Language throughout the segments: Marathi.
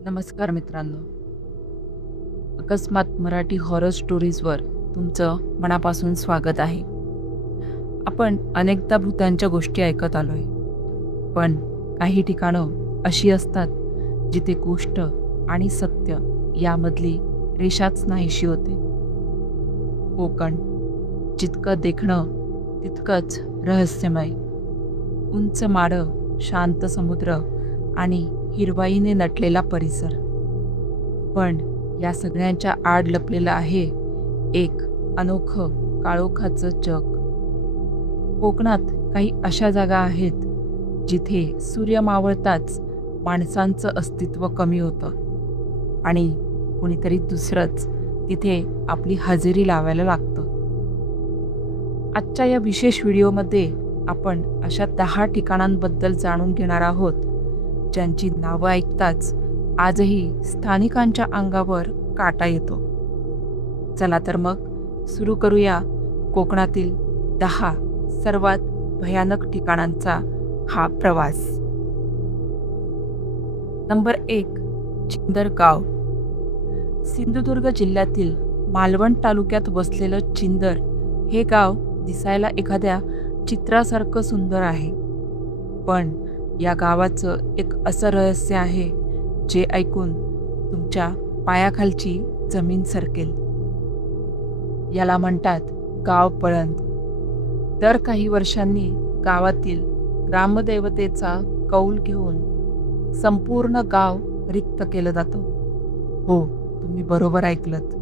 नमस्कार मित्रांनो. अकस्मात मराठी हॉरर स्टोरीजवर तुमचं मनापासून स्वागत आहे. आपण अनेकदा भूतांच्या गोष्टी ऐकत आलोय, पण काही ठिकाणं अशी असतात जिथे गोष्ट आणि सत्य यामधली रेषाच नाहीशी होते. कोकण जितकं देखणं तितकंच रहस्यमय. उंच माडं, शांत समुद्र आणि हिरवाईने नटलेला परिसर. पण या सगळ्यांच्या आड लपलेलं आहे एक अनोखं काळोखाचं जग. कोकणात काही अशा जागा आहेत जिथे सूर्य मावळताच माणसांचं अस्तित्व कमी होतं आणि कुणीतरी दुसरंच तिथे आपली हजेरी लावायला लागतं. आजच्या या विशेष व्हिडिओमध्ये आपण अशा 10 ठिकाणांबद्दल जाणून घेणार आहोत ज्यांची नावं ऐकताच आजही स्थानिकांच्या अंगावर काटा येतो. चला तर मग सुरू करूया कोकणातील 10 सर्वात भयानक ठिकाणांचा हा प्रवास. नंबर 1, चिंदर गाव. सिंधुदुर्ग जिल्ह्यातील मालवण तालुक्यात वसलेलं चिंदर हे गाव दिसायला एखाद्या चित्रासारखं सुंदर आहे, पण या गावाचं एक असं रहस्य आहे जे ऐकून तुमच्या पायाखालची जमीन सरकेल. याला म्हणतात गाव पळंत. दर काही वर्षांनी गावातील ग्रामदेवतेचा कौल घेऊन संपूर्ण गाव रिक्त केलं जातं. हो, तुम्ही बरोबर ऐकलत.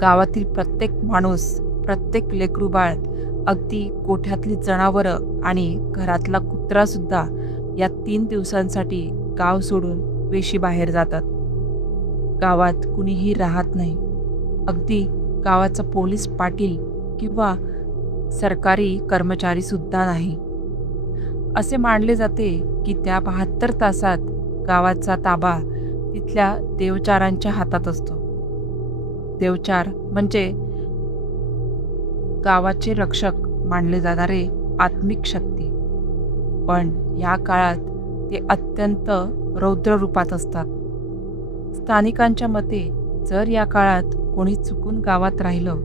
गावातील प्रत्येक माणूस, प्रत्येक लेकरू बाळ, अगदी कोठ्यातली जनावरं आणि घरातला कुत्रासुद्धा या 3 दिवसांसाठी गाव सोडून वेशी बाहेर जातात. गावात कुणीही राहत नाही. अगदी गावाचा पोलीस पाटील किंवा सरकारी कर्मचारी सुद्धा नाही. असे मानले जाते की त्या 72 तासात गावाचा ताबा तिथल्या देवचारांच्या हातात असतो. देवचार म्हणजे गावाचे रक्षक मानले जाणारे आत्मिक शक्ती, पण या काळात ते अत्यंत रौद्र रूपात असतात. स्थानिकांच्या मते जर या काळात कोणी चुकून गावात राहिलं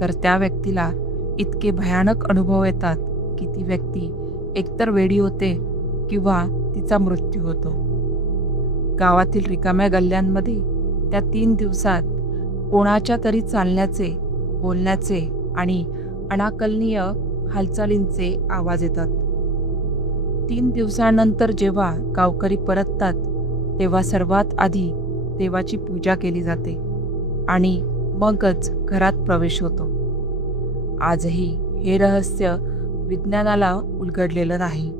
तर त्या व्यक्तीला इतके भयानक अनुभव येतात की ती व्यक्ती एकतर वेडी होते किंवा तिचा मृत्यू होतो. गावातील रिकाम्या गल्ल्यांमध्ये त्या 3 दिवसात कोणाच्या तरी चालण्याचे, बोलण्याचे आणि अनाकलनीय हालचालींचे आवाज येतात. 3 दिवसांनंतर जेव्हा गावकरी परततात तेव्हा सर्वात आधी देवाची पूजा केली जाते आणि मगच घरात प्रवेश होतो. आजही हे रहस्य विज्ञानाला उलगडलेलं नाही.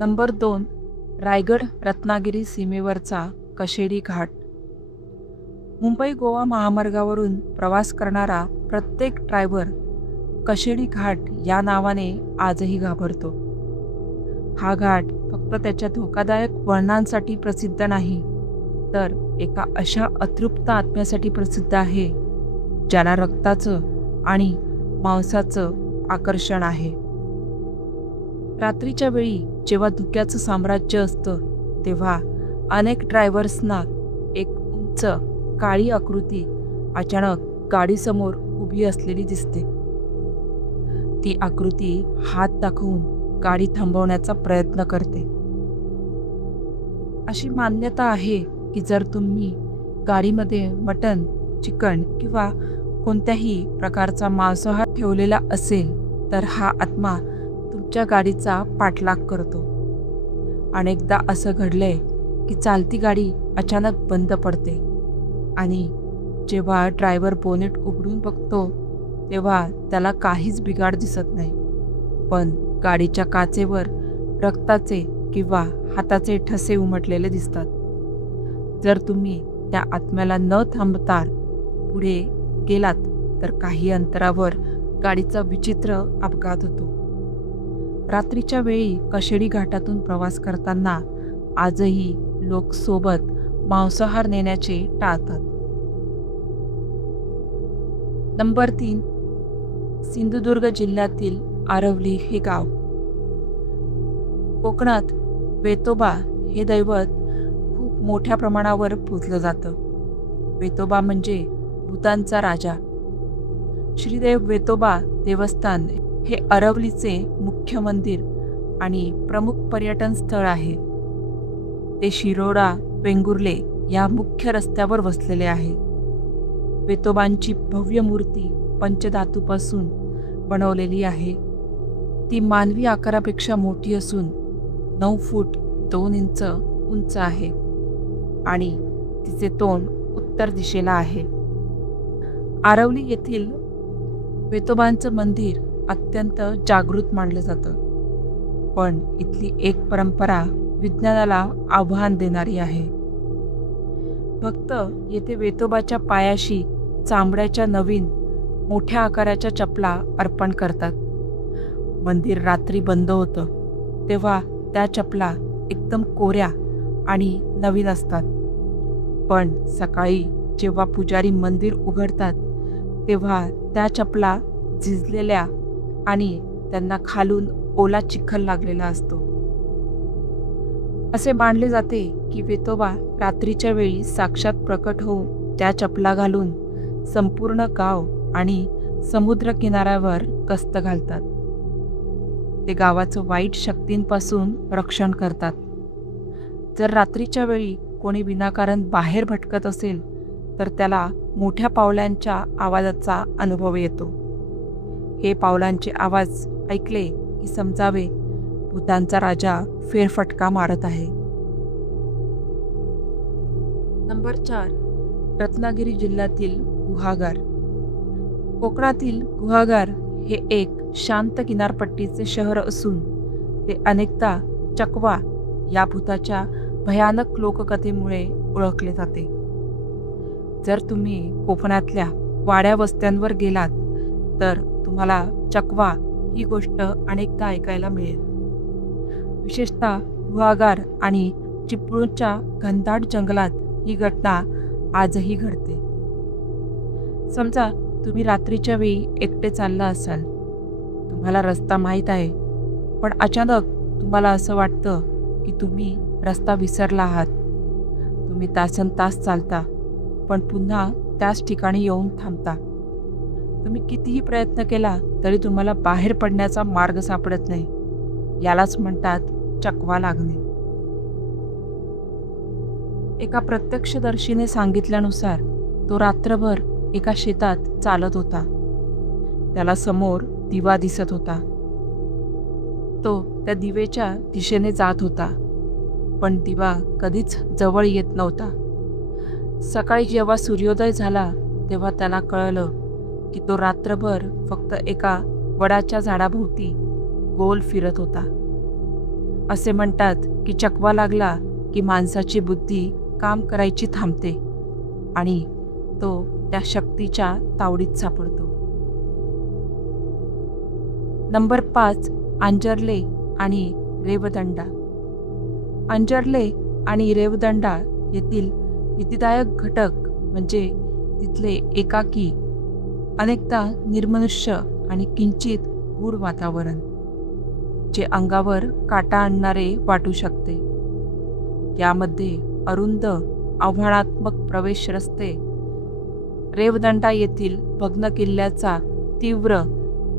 नंबर 2, रायगड रत्नागिरी सीमेवरचा कशेडी घाट. मुंबई गोवा महामार्गावरून प्रवास करणारा प्रत्येक ड्रायव्हर कशेडी घाट या नावाने आजही घाबरतो. हा घाट फक्त त्याच्या धोकादायक वळणांसाठी प्रसिद्ध नाही, तर एका अशा अतृप्त आत्म्यासाठी प्रसिद्ध आहे ज्याला रक्ताचं आणि मांसाचं आकर्षण आहे. रात्रीच्या वेळी जेव्हा धुक्याचं साम्राज्य असतं तेव्हा अनेक ड्रायव्हर्सना एक उंच काळी आकृती अचानक गाडीसमोर उभी असलेली दिसते. ती आकृती हात दाखवून गाडी थांबवण्याचा प्रयत्न करते. अशी मान्यता आहे की जर तुम्ही गाडीमध्ये मटण, चिकन किंवा कोणत्याही प्रकारचा मांसाहार ठेवलेला असेल तर हा आत्मा तुमच्या गाडीचा पाठलाग करतो. अनेकदा असं घडलंय की चालती गाडी अचानक बंद पडते आणि जेव्हा ड्रायव्हर बोनेट उघडून बघतो तेव्हा त्याला काहीच बिघाड दिसत नाही, पण गाडीच्या काचेवर रक्ताचे किंवा हाताचे ठसे उमटलेले दिसतात. जर तुम्ही त्या आत्म्याला न थांबता पुढे गेलात तर काही अंतरावर गाडीचा विचित्र अपघात होतो. रात्रीच्या वेळी कशेडी घाटातून प्रवास करताना आजही लोक सोबत मांसाहार नेण्याचे टाळतात. नंबर 3, सिंधुदुर्ग जिल्ह्यातील आरवली हे गाव. कोकणात वेतोबा हे दैवत खूप मोठ्या प्रमाणावर पूजलं जातं. वेतोबा म्हणजे भूतांचा राजा. श्रीदेव वेतोबा देवस्थान हे अरवलीचे मुख्य मंदिर आणि प्रमुख पर्यटन स्थळ आहे. ते शिरोडा वेंगुर्ले या मुख्य रस्त्यावर वसलेले आहे. वेतोबांची भव्य मूर्ती पंचधातूपासून बनवलेली आहे. ती मानवी आकारापेक्षा मोठी असून 9 फूट 2 इंच उंच आहे आणि तिचे तोंड उत्तर दिशेला आहे. आरवली येथील वेतोबांचं मंदिर अत्यंत जागृत मानलं जातं. पण इथली एक परंपरा विज्ञानाला आव्हान देणारी आहे. भक्त येथे वेतोबाच्या पायाशी चांबड्याच्या नवीन मोठ्या आकाराच्या चपला अर्पण करतात. मंदिर रात्री बंद होतं तेव्हा त्या चपला एकदम कोऱ्या आणि नवीन असतात. पण सकाळी जेव्हा पुजारी मंदिर उघडतात तेव्हा त्या चपला झिजलेल्या आणि त्यांना खालून ओला चिखल लागलेला असतो. असे मानले जाते की वेतोबा रात्रीच्या वेळी साक्षात प्रकट होऊन त्या चपला घालून संपूर्ण गाव आणि समुद्र किनाऱ्यावर गस्त घालतात. ते गावाचं वाईट शक्तींपासून रक्षण करतात. जर रात्रीच्या वेळी कोणी विनाकारण बाहेर भटकत असेल तर त्याला मोठ्या पावलांच्या आवाजाचा अनुभव येतो. हे पावलांचे आवाज ऐकले की समजावे भूतांचा राजा फेरफटका मारत आहे. नंबर 4. रत्नागिरी जिल्ह्यातील गुहागर. कोकणातील गुहागर हे एक शांत किनारपट्टीचे शहर असून ते अनेकदा चकवा या भूताच्या भयानक लोककथेमुळे ओळखले जाते. जर तुम्ही कोकणातल्या वाड्या वस्त्यांवर गेलात तर तुम्हाला चकवा ही गोष्ट अनेकदा ऐकायला मिळेल. विशेषतः गुहागर आणि चिपळूणच्या घनदाट जंगलात ही घटना आजही घडते. समजा तुम्ही रात्रीच्या वेळी एकटे चालला असाल. तुम्हाला रस्ता माहीत आहे पण अचानक तुम्हाला असं वाटतं की तुम्ही रस्ता विसरला आहात. तुम्ही तासनतास चालता पण पुन्हा त्याच ठिकाणी येऊन थांबता. तुम्ही कितीही प्रयत्न केला तरी तुम्हाला बाहेर पडण्याचा मार्ग सापडत नाही. यालाच म्हणतात चकवा लागणे. एका प्रत्यक्षदर्शीने सांगितल्यानुसार तो रात्रभर एका शेतात चालत होता. त्याला समोर दिवा दिसत होता. तो त्या दिवेच्या दिशेने जात होता पण दिवा कधीच जवळ येत नव्हता. सकाळी जेव्हा सूर्योदय झाला तेव्हा त्याला कळलं की तो रात्रभर फक्त एका वडाच्या झाडाभोवती गोल फिरत होता. असे म्हणतात की चकवा लागला की माणसाची बुद्धी काम करायची थांबते आणि तो त्या शक्तीच्या तावडीत सापडतो. नंबर 5. अंजर्ले आणि रेवदंडा. अंजर्ले आणि रेवदंडा येथील भीतीदायक घटक म्हणजे तिथले एकाकी, अनेकदा निर्मनुष्य आणि किंचित गूढ वातावरण जे अंगावर काटा आणणारे वाटू शकते. यामध्ये अरुंद आव्हानात्मक प्रवेश रस्ते, रेवदंडा येथील भग्न किल्ल्याचा तीव्र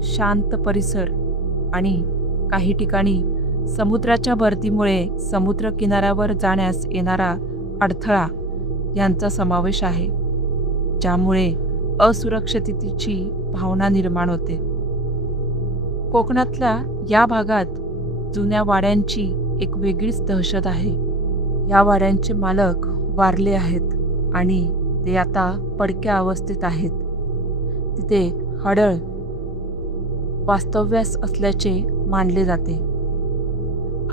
शांत परिसर आणि काही ठिकाणी समुद्राच्या भरतीमुळे समुद्र किनाऱ्यावर जाण्यास येणारा अडथळा यांचा समावेश आहे, ज्यामुळे असुरक्षिततेची भावना निर्माण होते. कोकणातल्या या भागात जुन्या वाड्यांची एक वेगळीच दहशत आहे. या वाड्यांचे मालक वारले आहेत आणि ते आता पडक्या अवस्थेत आहेत. तिथे हडळ वास्तव्यास असल्याचे मानले जाते.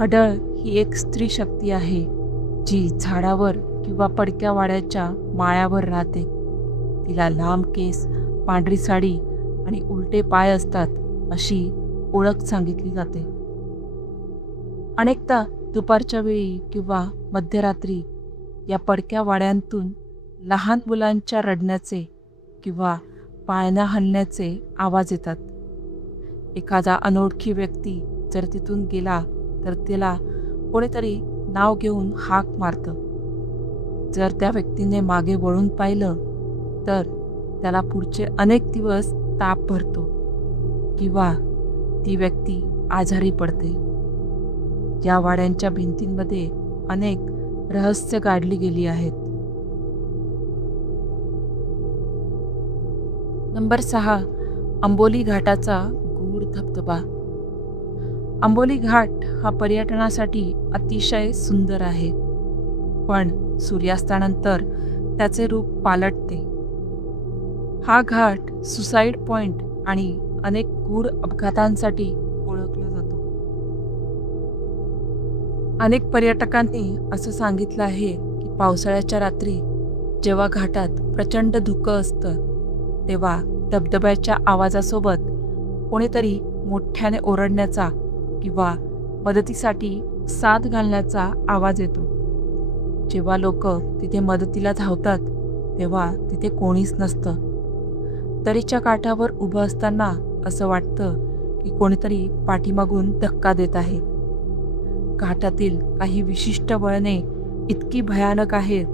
हडळ ही एक स्त्री शक्ती आहे जी झाडावर किंवा पडक्या वाड्याच्या माळ्यावर राहते. तिला लांब केस, पांढरी साडी आणि उलटे पाय असतात अशी ओळख सांगितली जाते. अनेकदा दुपारच्या वेळी किंवा मध्यरात्री या पडक्या वाड्यांतून लहान मुलांच्या रडण्याचे किंवा पाळणा हलण्याचे आवाज येतात. एखादा अनोळखी व्यक्ती जर तिथून गेला तर त्याला कोणीतरी नाव घेऊन हाक मारतं. जर त्या व्यक्तीने मागे वळून पाहिलं तर त्याला पुढचे अनेक दिवस ताप भरतो किंवा ती व्यक्ती आजारी पडते. या वाड्यांच्या भिंतींमध्ये अनेक रहस्य गाडली गेली आहेत. नंबर 6, अंबोली घाटाचा गूढ धबधबा. अंबोली घाट हा पर्यटनासाठी अतिशय सुंदर आहे, पण सूर्यास्तानंतर त्याचे रूप पालटते. हा घाट सुसाईड पॉइंट आणि अनेक गूढ अपघातांसाठी ओळखला जातो. अनेक पर्यटकांनी असं सांगितलं आहे की पावसाळ्याच्या रात्री जेव्हा घाटात प्रचंड धुकं असतं तेव्हा धबधब्याच्या आवाजासोबत कोणीतरी मोठ्याने ओरडण्याचा किंवा मदतीसाठी साद घालण्याचा आवाज येतो. जेव्हा लोक तिथे मदतीला धावतात तेव्हा तिथे कोणीच नसतं. दरीच्या काठावर उभं असताना असं वाटतं की कोणीतरी पाठीमागून धक्का देत आहे. घाटातील काही विशिष्ट वळणे इतकी भयानक आहेत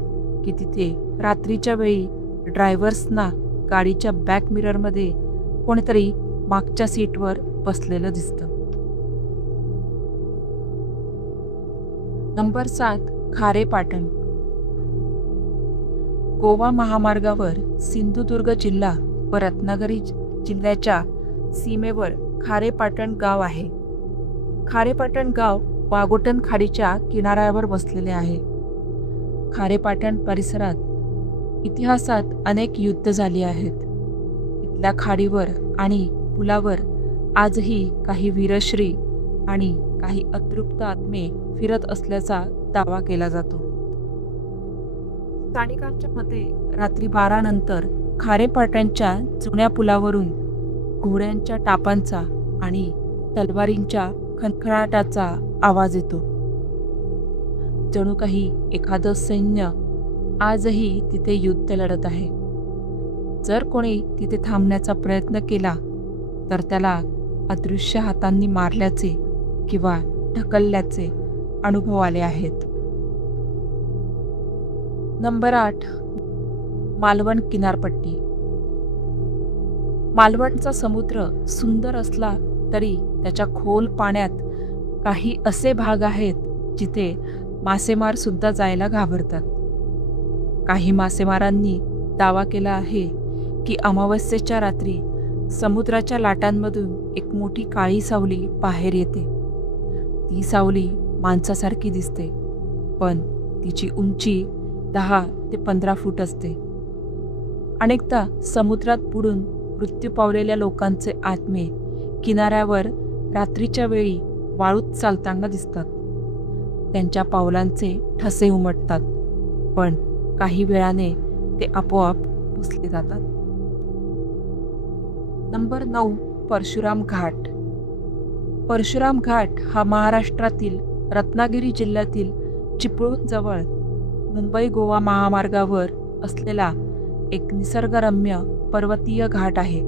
की तिथे रात्रीच्या वेळी ड्रायव्हर्सना गाडीच्या बॅक मिररमध्ये कोणीतरी मागच्या सीटवर बसलेलं दिसतं. नंबर 7, खारेपाटण. गोवा महामार्गावर सिंधुदुर्ग जिल्हा व रत्नागिरी जिल्ह्याच्या सीमेवर खारेपाटण गाव आहे. खारेपाटण गाव वाघोटन खाडीच्या किनाऱ्यावर वसलेले आहे. खारेपाटण परिसरात इतिहासात अनेक युद्ध झाली आहेत. इथल्या खाडीवर आणि पुलावर आजही काही वीरश्री आणि काही अतृप्त आत्मे फिरत असल्याचा दावा केला जातो. स्थानिकांच्या मते रात्री 12 नंतर खारेपाटणच्या जुन्या पुलावरून घोड्यांच्या टापांचा आणि तलवारींच्या खणखणाटाचा आवाज येतो. जणू काही एखादं सैन्य आजही तिथे युद्ध लढत आहे. जर कोणी तिथे थांबण्याचा प्रयत्न केला तर त्याला अदृश्य हातांनी मारल्याचे किंवा ढकलल्याचे अनुभव आले आहेत. नंबर 8, मालवण किनारपट्टी. मालवणचा समुद्र सुंदर असला तरी त्याच्या खोल पाण्यात काही असे भाग आहेत जिथे मासेमार सुद्धा जायला घाबरतात. काही मासेमारांनी दावा केला आहे की अमावस्येच्या रात्री समुद्राच्या लाटांमधून एक मोठी काळी सावली बाहेर येते. ती सावली माणसासारखी दिसते, पण तिची उंची 10 ते 15 फूट असते. अनेकदा समुद्रात बुडून मृत्यू पावलेल्या लोकांचे आत्मे किनाऱ्यावर रात्रीच्या वेळी वाळूत चालताना दिसतात. त्यांच्या पावलांचे ठसे उमटतात, पण काही वेळाने ते आपोआप पुसले जातात. नंबर 9, परशुराम घाट. परशुराम घाट हा महाराष्ट्रातील रत्नागिरी जिल्ह्यातील चिपळूणजवळ मुंबई गोवा महामार्गावर असलेला एक निसर्गरम्य पर्वतीय घाट आहे.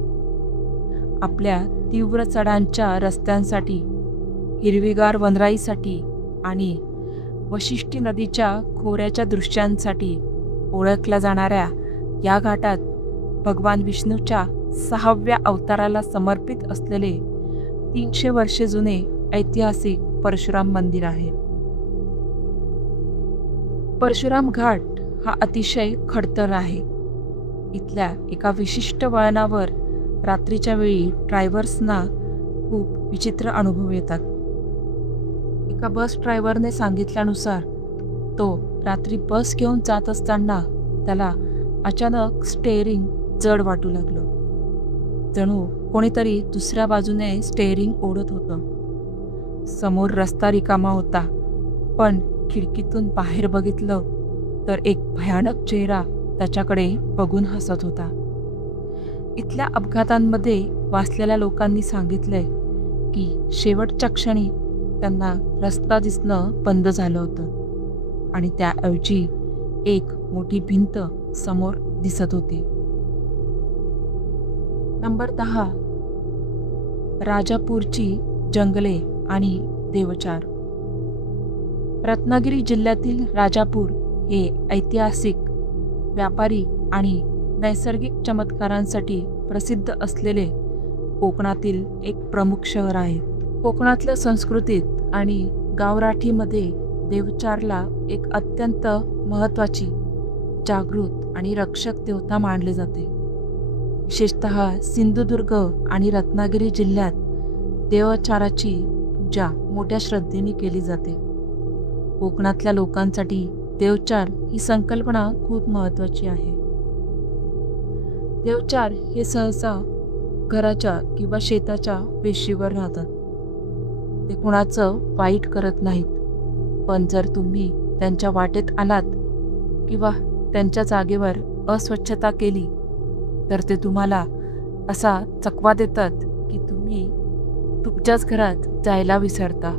आपल्या तीव्र चढांच्या रस्त्यांसाठी, हिरवीगार वनराईसाठी आणि वशिष्ठी नदीच्या खोऱ्याच्या दृश्यांसाठी ओळखल्या जाणाऱ्या या घाटात भगवान विष्णूच्या 6व्या अवताराला समर्पित असलेले 300 वर्षे जुने ऐतिहासिक परशुराम मंदिर आहे. परशुराम घाट हा अतिशय खडतर आहे. इथल्या एका विशिष्ट वळणावर रात्रीच्या वेळी ड्रायव्हर्सना खूप विचित्र अनुभव येतात. एका बस ड्रायव्हरने सांगितल्यानुसार तो रात्री बस घेऊन जात असताना त्याला अचानक स्टेअरिंग जड वाटू लागलं. जणू कोणीतरी दुसऱ्या बाजूने स्टेअरिंग ओढत होतं. समोर रस्ता रिकामा होता, पण खिडकीतून बाहेर बघितलं तर एक भयानक चेहरा त्याच्याकडे बघून हसत होता. इथल्या अपघातांमध्ये वाचलेल्या लोकांनी सांगितलंय की शेवटच्या क्षणी त्यांना रस्ता दिसणं बंद झालं होतं आणि त्याऐवजी एक मोठी भिंत समोर दिसत होती. नंबर 10, राजापूरची जंगले आणि देवचार. रत्नागिरी जिल्ह्यातील राजापूर हे ऐतिहासिक, व्यापारी आणि नैसर्गिक चमत्कारांसाठी प्रसिद्ध असलेले कोकणातील एक प्रमुख शहर आहे. कोकणातल्या संस्कृतीत आणि गावराठीमध्ये देवचारला एक अत्यंत महत्त्वाची, जागृत आणि रक्षक देवता मानले जाते. विशेषतः सिंधुदुर्ग आणि रत्नागिरी जिल्ह्यात देवचाराची पूजा मोठ्या श्रद्धेने केली जाते. कोकणातल्या लोकांसाठी देवचार ही संकल्पना खूप महत्त्वाची आहे. देवचार हे सहसा घराच्या किंवा शेताच्या वेशीवर राहतात. ते कुणाचं वाईट करत नाहीत, पण जर तुम्ही त्यांच्या वाटेत आलात किंवा त्यांच्या जागेवर अस्वच्छता केली तर ते तुम्हाला असा चकवा देतात की तुम्ही तुमच्याच घरात जायला विसरता.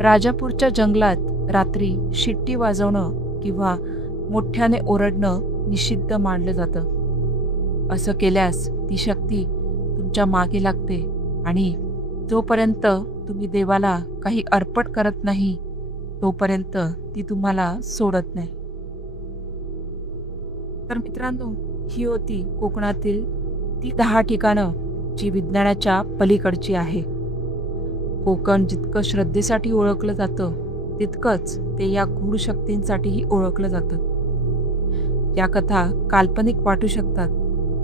राजापूरच्या जंगलात रात्री शिट्टी वाजवणं किंवा मोठ्याने ओरडणं निषिद्ध मानलं जातं. असं केल्यास ती शक्ती तुमच्या मागे लागते आणि जोपर्यंत तुम्ही देवाला काही अर्पण करत नाही तोपर्यंत ती तुम्हाला सोडत नाही. तर मित्रांनो, ही होती कोकणातील ती 10 ठिकाणं जी विज्ञानाच्या पलीकडची आहे. कोकण जितकं श्रद्धेसाठी ओळखलं जातं तितकंच ते या गूढ शक्तींसाठीही ओळखलं जातं. या कथा काल्पनिक वाटू शकतात,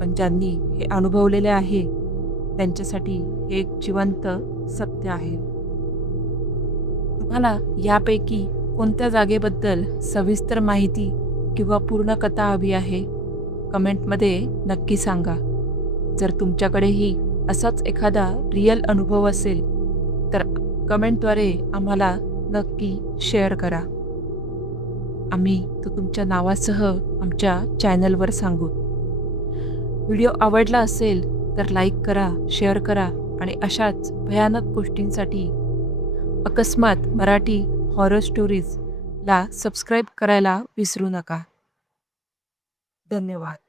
पण ज्यांनी हे अनुभवलेले आहे त्यांच्यासाठी हे एक जिवंत सत्य आहे. तुम्हाला यापैकी कोणत्या जागेबद्दल सविस्तर माहिती किंवा पूर्ण कथा हवी आहे? कमेंटमध्ये नक्की सांगा. जर तुमच्याकडेही असाच एखादा रिअल अनुभव असेल तर कमेंटद्वारे आम्हाला नक्की शेअर करा. आम्ही तो तुमच्या नावासह आमच्या चॅनलवर सांगू. व्हिडिओ आवडला असेल तर लाईक करा, शेअर करा आणि अशाच भयानक गोष्टींसाठी अकस्मात मराठी हॉरर स्टोरीजला सबस्क्राईब करायला विसरू नका. धन्यवाद.